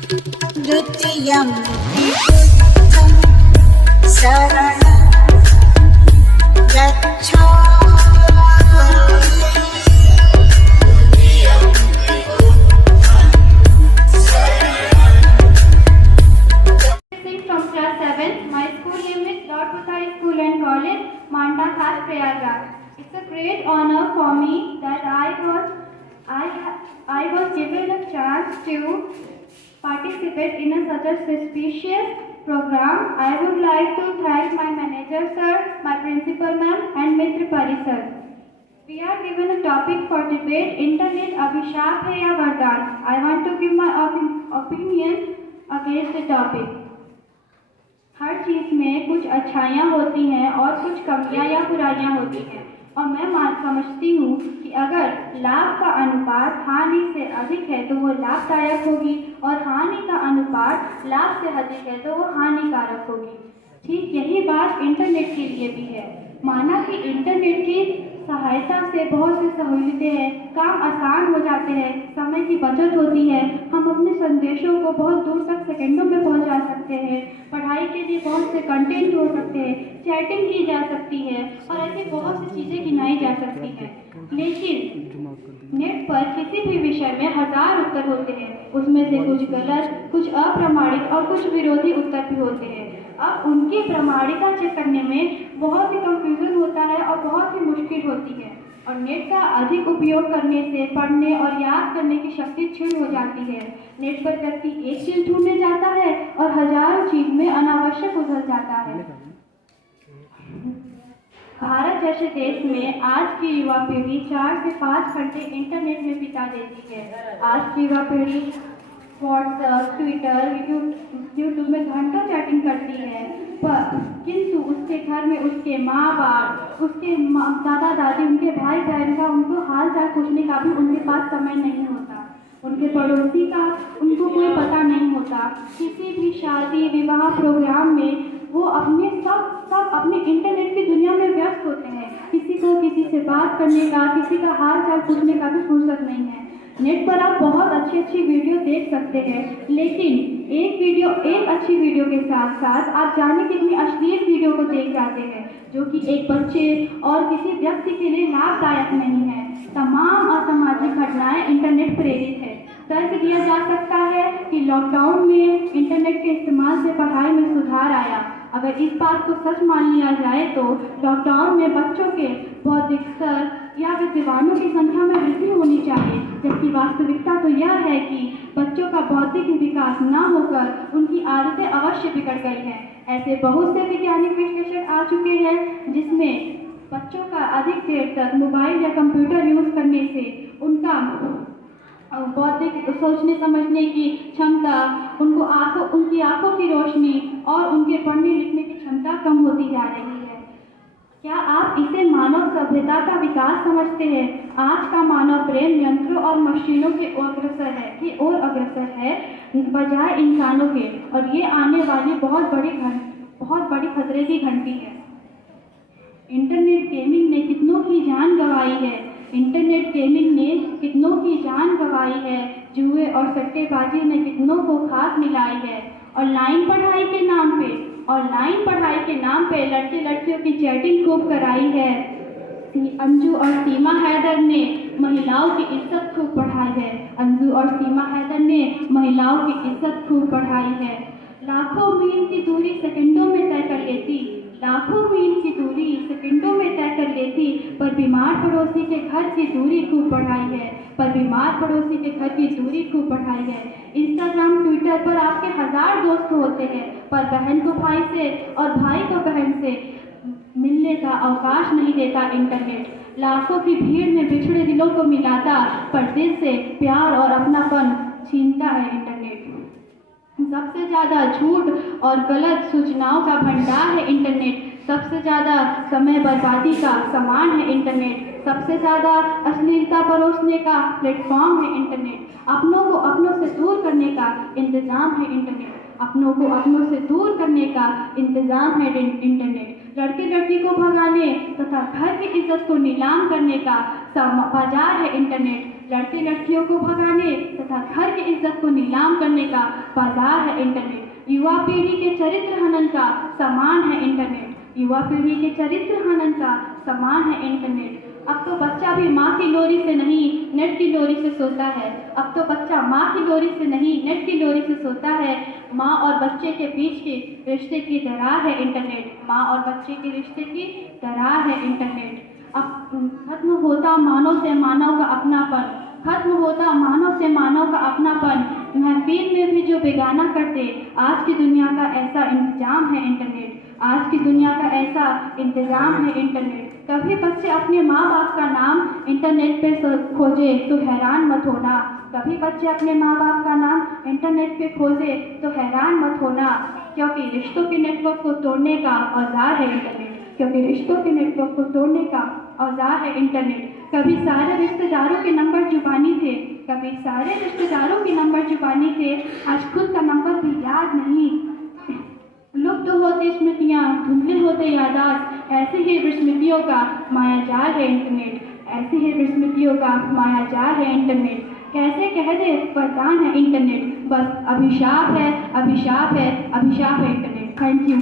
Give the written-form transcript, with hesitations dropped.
द्वितीयं बुद्धं शरणं From class 7, my school name is Lord Buthai School and College, Manda Khas, Prayagraj. It's a great honor for me that I was given a chance to participate in such a auspicious program. I would like to thank my manager sir, my principal ma'am and Mr. Pari sir. We are given a topic for debate, Internet Abhishap hai ya Vardhan. I want to give my opinion against the topic. हर चीज़ में कुछ अच्छाइयाँ होती हैं और कुछ कमियाँ या बुराइयाँ होती हैं और मैं समझती हूँ कि अगर लाभ का अनुपात हानि से अधिक है तो वो लाभदायक होगी और हानि का अनुपात लाभ से अधिक है तो वो हानिकारक होगी। ठीक यही बात इंटरनेट के लिए भी है। माना कि इंटरनेट की सहायता से बहुत सी सहूलियतें हैं, काम आसान हो जाते हैं, समय की बचत होती है, हम अपने संदेशों को बहुत दूर तक सेकंडों में पहुंचा सकते हैं, पढ़ाई के लिए बहुत से कंटेंट हो सकते हैं, चैटिंग की जा सकती है और ऐसी बहुत सी चीज़ें गिनाई जा सकती हैं। लेकिन नेट पर किसी भी विषय में 1000 उत्तर होते हैं, उसमें से कुछ गलत, कुछ अप्रामाणिक और कुछ विरोधी उत्तर भी होते हैं। अब उनकी प्रामाणिकता चेक करने में बहुत ही कंफ्यूजन होता है और बहुत ही मुश्किल होती है और नेट का अधिक उपयोग करने से पढ़ने और याद करने की शक्ति क्षीण हो जाती है। नेट पर व्यक्ति एक चीज़ ढूंढने जाता है और हजारों चीज़ में अनावश्यक उलझ जाता है। भारत जैसे देश में आज की युवा पीढ़ी 4 से 5 घंटे इंटरनेट में बिता देती है। आज की युवा पीढ़ी व्हाट्सएप, ट्विटर, यूट्यूब में घंटों चैटिंग करती है, पर किंतु उसके घर में उसके माँ बाप, उसके दादा दादी, उनके भाई बहन का उनको हाल चाल पूछने का भी उनके पास समय नहीं होता। उनके पड़ोसी का उनको कोई पता नहीं होता। किसी भी शादी विवाह प्रोग्राम में वो अपने सब अपने इंटरनेट की दुनिया में व्यस्त होते हैं। किसी को किसी से बात करने का, किसी का हाल चाल पूछने का भी फुर्सत नहीं है। नेट पर आप बहुत अच्छी वीडियो देख सकते हैं, लेकिन एक अच्छी वीडियो के साथ साथ आप जाने कितनी अश्लील वीडियो को देख जाते हैं जो कि एक बच्चे और किसी व्यक्ति के लिए लाभदायक नहीं है। तमाम असामाजिक घटनाएं इंटरनेट प्रेरित है। तर्क दिया जा सकता है कि लॉकडाउन में इंटरनेट के इस्तेमाल से पढ़ाई में सुधार आया। अगर इस बात को सच मान लिया जाए तो लॉकडाउन में बच्चों के बौद्धिक स्तर या विद्वानों की संख्या में वृद्धि होनी चाहिए, जबकि वास्तविकता तो यह है कि बच्चों का बौद्धिक विकास न होकर उनकी आदतें अवश्य बिगड़ गई हैं। ऐसे बहुत से वैज्ञानिक विश्लेषण आ चुके हैं जिसमें बच्चों का अधिक देर तक मोबाइल या कंप्यूटर यूज करने से उनका बौद्धिक सोचने समझने की क्षमता, उनकी आंखों की रोशनी और उनके पढ़ने लिखने की क्षमता कम होती जा रही है। क्या आप इसे मानव सभ्यता का विकास समझते हैं? आज का मानव ब्रेन यंत्रों और मशीनों की ओर अग्रसर है बजाय इंसानों के, और ये आने वाली बहुत बड़ी खतरे की घंटी है। इंटरनेट गेमिंग ने कितनों की जान गंवाई है। जुए और सट्टेबाजी ने कितनों को खाक मिलाई है। ऑनलाइन पढ़ाई के नाम पे लड़के लड़कियों की चैटिंग खूब कराई है। अंजू और सीमा हैदर ने महिलाओं की इज्जत खूब बढ़ाई है। लाखों मील की दूरी सेकंडों में तय कर लेती, पर बीमार पड़ोसी के घर की दूरी खूब बढ़ाई है। इंस्टाग्राम, ट्विटर पर आपके 1000 दोस्त होते हैं, पर बहन को भाई से और भाई को बहन से मिलने का अवकाश नहीं देता इंटरनेट। लाखों की भीड़ में बिछड़े दिलों को मिलाता, पर दिल से प्यार और अपनापन छीनता है इंटरनेट। सबसे ज़्यादा झूठ और गलत सूचनाओं का भंडार है इंटरनेट। सबसे ज़्यादा समय बर्बादी का सामान है इंटरनेट। सबसे ज़्यादा अश्लीलता परोसने का प्लेटफॉर्म है इंटरनेट। अपनों को अपनों से दूर करने का इंतज़ाम है इंटरनेट। लड़के लड़की को भगाने तथा घर की इज्जत को नीलाम करने का बाजार है इंटरनेट। लड़के लड़कियों को भगाने तथा घर की इज्जत को नीलाम करने का बाजार है इंटरनेट। युवा पीढ़ी के चरित्र हनन का सामान है इंटरनेट। युवा पीढ़ी के चरित्र हनन का सामान है इंटरनेट। अब तो बच्चा भी माँ की लोरी से नहीं नेट की लोरी से सोता है। अब तो बच्चा माँ की लोरी से नहीं नेट की लोरी से सोता है। माँ और बच्चे के बीच के रिश्ते की दरार है इंटरनेट। माँ और बच्चे के रिश्ते की दरार है इंटरनेट। अब खत्म होता मानव से मानव का अपनापन, खत्म होता मानव से मानव का अपनापन। महफिल में भी जो बेगाना करते, आज की दुनिया का ऐसा इंतजाम है इंटरनेट। आज की दुनिया का ऐसा इंतजाम है इंटरनेट। कभी बच्चे अपने माँ बाप का नाम इंटरनेट पे खोजे तो हैरान मत होना। कभी बच्चे अपने माँ बाप का नाम इंटरनेट पे खोजे तो हैरान मत होना, क्योंकि रिश्तों के नेटवर्क को तोड़ने का औजार है इंटरनेट। क्योंकि रिश्तों के नेटवर्क को तोड़ने का औजार है इंटरनेट। कभी सारे रिश्तेदारों के नंबर जुबानी थे, कभी सारे रिश्तेदारों के नंबर जुबानी थे, आज खुद का नंबर भी याद नहीं। लुप्त होती स्मृतियाँ, धुंधले होते यादाश्त, ऐसे ही विस्मृतियों का मायाजाल है इंटरनेट। ऐसे ही विस्मृतियों का मायाजाल है इंटरनेट। कैसे कह दे वरदान है इंटरनेट, बस अभिशाप है, अभिशाप है, अभिशाप है इंटरनेट। Thank you.